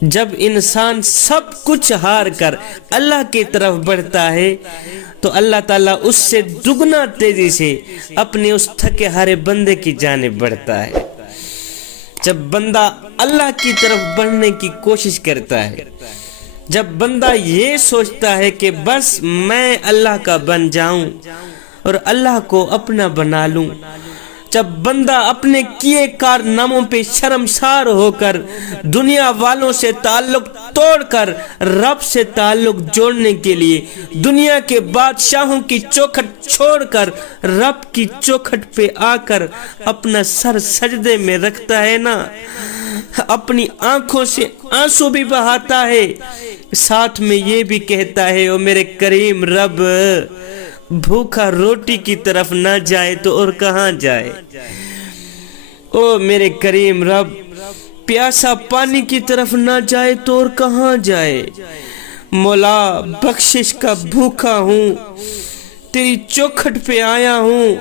جب انسان سب کچھ ہار کر اللہ کی طرف بڑھتا ہے تو اللہ تعالیٰ اس سے دگنا تیزی سے اپنے اس تھکے ہارے بندے کی جانب بڑھتا ہے۔ جب بندہ اللہ کی طرف بڑھنے کی کوشش کرتا ہے، جب بندہ یہ سوچتا ہے کہ بس میں اللہ کا بن جاؤں اور اللہ کو اپنا بنا لوں، جب بندہ اپنے کیے کارناموں پہ شرمسار ہو کر دنیا والوں سے تعلق توڑ کر رب سے تعلق جوڑنے کے لیے دنیا کے بادشاہوں کی چوکھٹ چھوڑ کر رب کی چوکھٹ پہ آ کر اپنا سر سجدے میں رکھتا ہے نا، اپنی آنکھوں سے آنسو بھی بہاتا ہے، ساتھ میں یہ بھی کہتا ہے او میرے کریم رب، بھوکا روٹی کی طرف نہ جائے تو اور کہاں جائے، او میرے کریم رب، پیاسا پانی کی طرف نہ جائے تو اور کہاں جائے، مولا بخشش کا بھوکا ہوں، تیری چوکھٹ پہ آیا ہوں،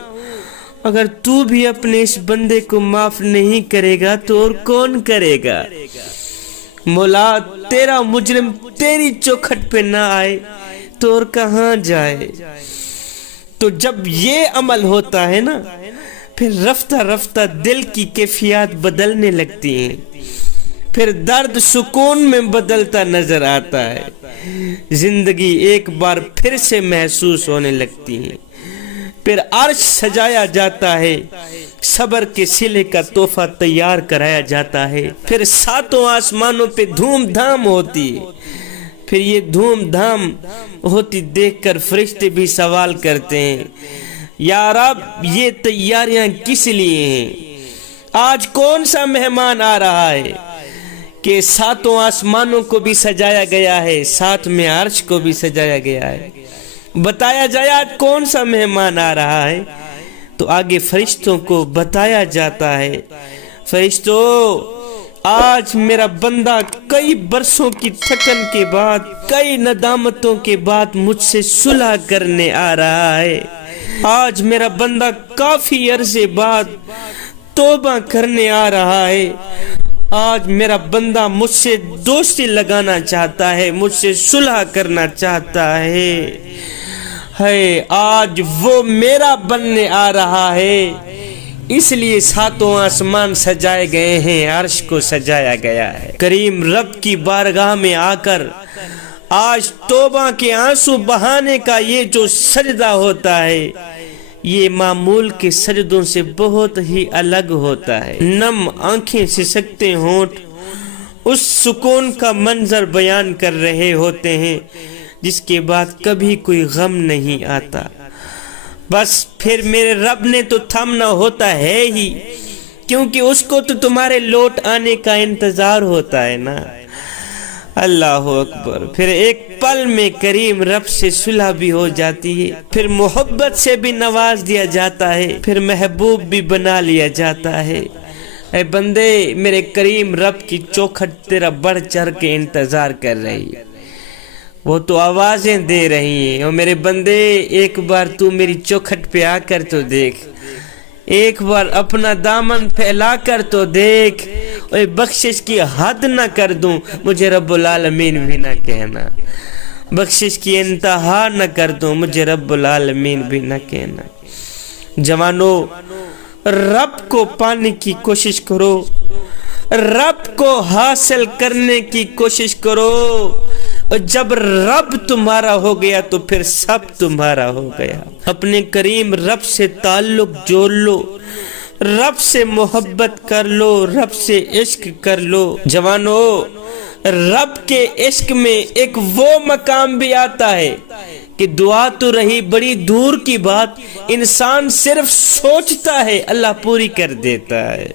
اگر تو بھی اپنے اس بندے کو معاف نہیں کرے گا تو اور کون کرے گا، مولا تیرا مجرم تیری چوکھٹ پہ نہ آئے تو اور کہاں جائے۔ تو جب یہ عمل ہوتا ہے نا، پھر رفتہ رفتہ دل کی کیفیات بدلنے لگتی ہیں، پھر درد سکون میں بدلتا نظر آتا ہے، زندگی ایک بار پھر سے محسوس ہونے لگتی ہے، پھر عرش سجایا جاتا ہے، صبر کے صلے کا تحفہ تیار کرایا جاتا ہے، پھر ساتوں آسمانوں پہ دھوم دھام ہوتی ہے، پھر یہ دھوم دھام ہوتی دیکھ کر فرشتے بھی سوال کرتے ہیں، یا رب یہ تیاریاں کس لیے ہیں؟ آج کون سا مہمان آ رہا ہے کہ ساتوں آسمانوں کو بھی سجایا گیا ہے، ساتھ میں عرش کو بھی سجایا گیا ہے، بتایا جائے آج کون سا مہمان آ رہا ہے؟ تو آگے فرشتوں کو بتایا جاتا ہے، فرشتوں آج میرا بندہ کئی برسوں کی تھکن کے بعد، کئی ندامتوں کے بعد مجھ سے صلح کرنے آ رہا ہے، آج میرا بندہ کافی عرصے بعد توبہ کرنے آ رہا ہے، آج میرا بندہ مجھ سے دوستی لگانا چاہتا ہے، مجھ سے صلح کرنا چاہتا ہے، آج وہ میرا بننے آ رہا ہے، اس لیے ساتوں آسمان سجائے گئے ہیں، عرش کو سجایا گیا ہے۔ کریم رب کی بارگاہ میں آ کر آج توبہ کے آنسو بہانے کا یہ جو سجدہ ہوتا ہے، یہ معمول کے سجدوں سے بہت ہی الگ ہوتا ہے، نم آنکھیں سسکتے ہونٹ اس سکون کا منظر بیان کر رہے ہوتے ہیں جس کے بعد کبھی کوئی غم نہیں آتا، بس پھر میرے رب نے تو تھامنا ہوتا ہے ہی، کیونکہ اس کو تو تمہارے لوٹ آنے کا انتظار ہوتا ہے نا۔ اللہ اکبر، پھر ایک پل میں کریم رب سے صلح بھی ہو جاتی ہے، پھر محبت سے بھی نواز دیا جاتا ہے، پھر محبوب بھی بنا لیا جاتا ہے۔ اے بندے، میرے کریم رب کی چوکھٹ تیرا بڑھ چڑھ کے انتظار کر رہی ہے، وہ تو آوازیں دے رہی ہیں، اور میرے بندے ایک بار تو میری چوکھٹ پہ آ کر تو دیکھ، ایک بار اپنا دامن پھیلا کر تو دیکھ، اور بخشش کی حد نہ کر دوں مجھے رب العالمین بھی نہ کہنا، بخشش کی انتہا نہ کر دوں مجھے رب العالمین بھی نہ کہنا۔ جوانوں، رب کو پانے کی کوشش کرو، رب کو حاصل کرنے کی کوشش کرو، اور جب رب تمہارا ہو گیا تو پھر سب تمہارا ہو گیا۔ اپنے کریم رب سے تعلق جوڑ لو، رب سے محبت کر لو، رب سے عشق کر لو۔ جوانوں، رب کے عشق میں ایک وہ مقام بھی آتا ہے کہ دعا تو رہی بڑی دور کی بات، انسان صرف سوچتا ہے اللہ پوری کر دیتا ہے۔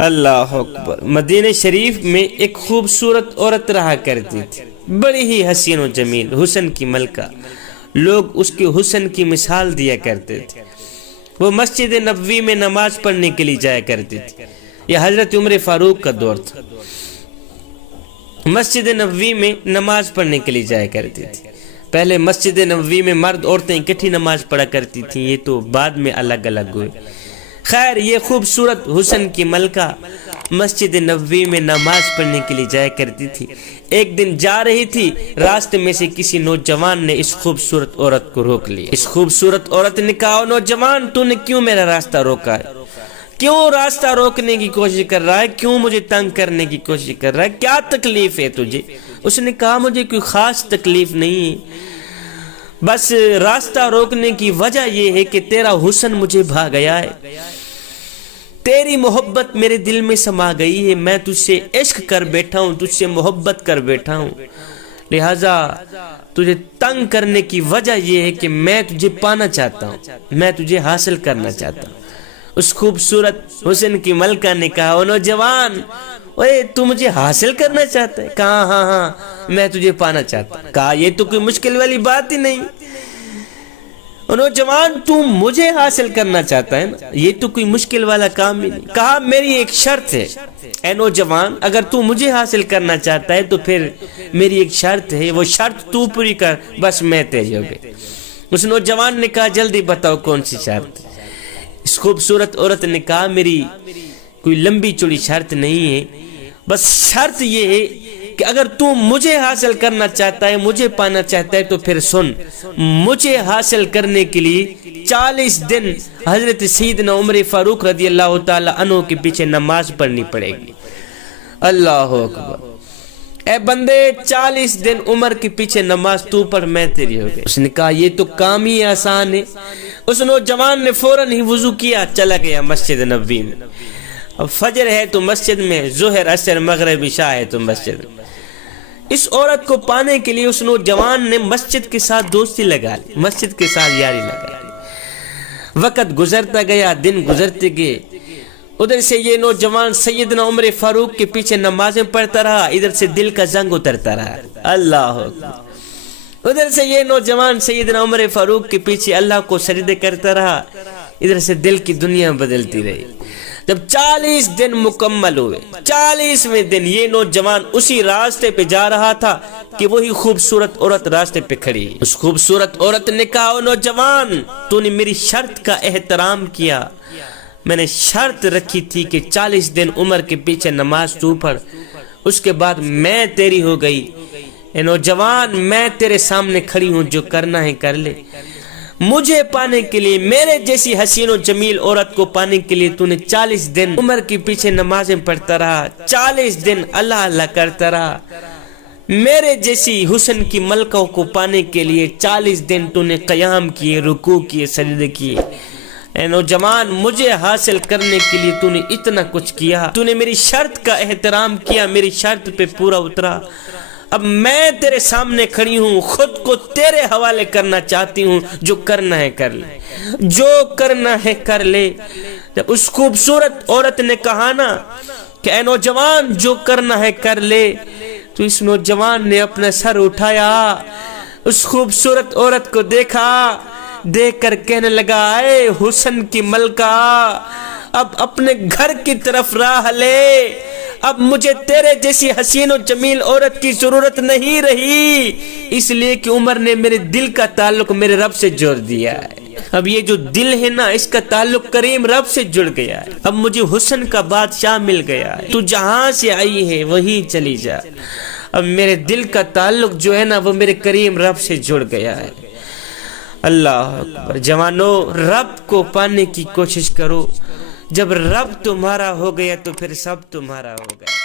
اللہ اکبر۔ مدینہ شریف میں ایک خوبصورت عورت رہا کرتی تھی، بڑی ہی حسین و جمیل، حسن کی ملکہ، لوگ اس کے حسن کی مثال دیا کرتے تھے۔ وہ مسجد نبوی میں نماز پڑھنے کے لیے جایا کرتی تھی، یہ حضرت عمر فاروق کا دور تھا، مسجد نبوی میں نماز پڑھنے کے لیے جایا کرتی تھی۔ پہلے مسجد نبوی میں مرد عورتیں اکٹھی نماز پڑھا کرتی تھیں، یہ تو بعد میں الگ الگ ہوئے۔ خیر، یہ خوبصورت حسن کی ملکہ مسجد نبوی میں نماز پڑھنے کے لیے جایا کرتی تھی۔ ایک دن جا رہی تھی، راستے میں سے کسی نوجوان نے اس خوبصورت عورت کو روک لیا۔ اس خوبصورت عورت نے کہا، نوجوان تو نے کیوں میرا راستہ روکا ہے؟ کیوں راستہ روکنے کی کوشش کر رہا ہے؟ کیوں مجھے تنگ کرنے کی کوشش کر رہا ہے؟ کیا تکلیف ہے تجھے؟ اس نے کہا، مجھے کوئی خاص تکلیف نہیں ہے، بس راستہ روکنے کی وجہ یہ ہے کہ تیرا حسن مجھے بھا گیا ہے، تیری محبت میرے دل میں سما گئی ہے، میں تجھ سے عشق کر بیٹھا ہوں، تجھ سے محبت کر بیٹھا ہوں، لہذا تجھے تنگ کرنے کی وجہ یہ ہے کہ میں تجھے پانا چاہتا ہوں، میں تجھے حاصل کرنا چاہتا ہوں۔ اس خوبصورت حسن کی ملکہ نے کہا، او نوجوان، اوے تو مجھے حاصل کرنا چاہتا ہے؟ کہا ہاں ہاں میں تجھے پانا چاہتا ہوں۔ کہا یہ تو کوئی مشکل والی بات ہی نہیں، نوجوان تو مجھے حاصل کرنا چاہتا ہے نا، یہ تو کوئی مشکل والا کام ہی نہیں۔ کہا میری ایک شرط ہے، اے نوجوان، اگر تو مجھے حاصل کرنا چاہتا ہے تو پھر میری ایک شرط ہے، وہ شرط تو پوری کر، بس میں تیرے ہو گئے۔ اس نوجوان نے کہا، جلدی بتاؤ کون سی شرط؟ اس خوبصورت عورت نے کہا، میری کوئی لمبی چوڑی شرط نہیں ہے، بس شرط یہ ہے کہ اگر تو مجھے حاصل کرنا چاہتا ہے، مجھے پانا چاہتا ہے تو پھر سن، مجھے حاصل کرنے کے لیے 40 دن حضرت سیدنا عمر فاروق رضی اللہ تعالی عنہ کے پیچھے نماز پڑھنی پڑے گی۔ اللہ اکبر، اے بندے 40 دن عمر کے پیچھے نماز تو پڑھ، میں تیری ہو گئی۔ اس نے کہا یہ تو کام ہی آسان ہے۔ اس نوجوان نے فوراً ہی وضو کیا، چلا گیا مسجد نبوی میں۔ اب فجر ہے تو مسجد میں، ظہر عصر مغرب عشاء ہے تو مسجد میں۔ اس عورت کو پانے کے لیے اس نوجوان نے مسجد کے ساتھ دوستی لگا لی، مسجد کے ساتھ یاری لگا لی۔ وقت گزرتا گیا، دن گزرتے گئے، ادھر سے یہ نوجوان سیدنا عمر فاروق کے پیچھے نمازیں پڑھتا رہا، ادھر سے دل کا زنگ اترتا رہا۔ اللہ اکبر، ادھر سے یہ نوجوان سیدنا عمر فاروق کے پیچھے اللہ کو سجدے کرتا رہا، ادھر سے دل کی دنیا بدلتی رہی۔ جب 40 دن مکمل ہوئے، 40ویں دن یہ نوجوان اسی راستے پہ جا رہا تھا کہ وہی خوبصورت عورت راستے پہ کھڑی۔ اس خوبصورت عورت نے کہا، او نوجوان، تو نے میری شرط کا احترام کیا، میں نے شرط رکھی تھی کہ 40 دن عمر کے پیچھے نماز تو پڑھ، اس کے بعد میں تیری ہو گئی۔ اے نوجوان، میں تیرے سامنے کھڑی ہوں، جو کرنا ہے کر لے۔ مجھے پانے کے لیے، میرے جیسی حسین و جمیل عورت کو پانے کے لیے تو نے 40 دن عمر کے پیچھے نمازیں پڑھتا رہا، 40 دن اللہ اللہ کرتا رہا۔ میرے جیسی حسن کی ملکوں کو پانے کے لیے 40 دن تو نے قیام کیے، رکوع کیے، سجدے کیے۔ اے نوجوان، مجھے حاصل کرنے کے لیے تو نے اتنا کچھ کیا، تو نے میری شرط کا احترام کیا، میری شرط پہ پورا اترا۔ اب میں تیرے سامنے کھڑی ہوں، خود کو تیرے حوالے کرنا چاہتی ہوں، جو کرنا ہے کر لے، جو کرنا ہے کر لے۔ جب اس خوبصورت عورت نے کہا نا کہ اے نوجوان، جو کرنا ہے کر لے، تو اس نوجوان نے اپنا سر اٹھایا، اس خوبصورت عورت کو دیکھا، دیکھ کر کہنے لگا، اے حسن کی ملکہ، اب اپنے گھر کی طرف راہ لے، اب مجھے تیرے جیسی حسین و جمیل عورت کی ضرورت نہیں رہی، اس لیے کہ عمر نے میرے دل کا تعلق میرے رب سے جوڑ دیا ہے۔ اب یہ جو دل ہے نا، اس کا تعلق کریم رب سے جڑ گیا ہے، اب مجھے حسن کا بادشاہ مل گیا ہے، تو جہاں سے آئی ہے وہیں چلی جا، اب میرے دل کا تعلق جو ہے نا وہ میرے کریم رب سے جڑ گیا ہے۔ اللہ اکبر، جوانو، رب کو پانے کی کوشش کرو، جب رب تمہارا ہو گیا تو پھر سب تمہارا ہو گیا۔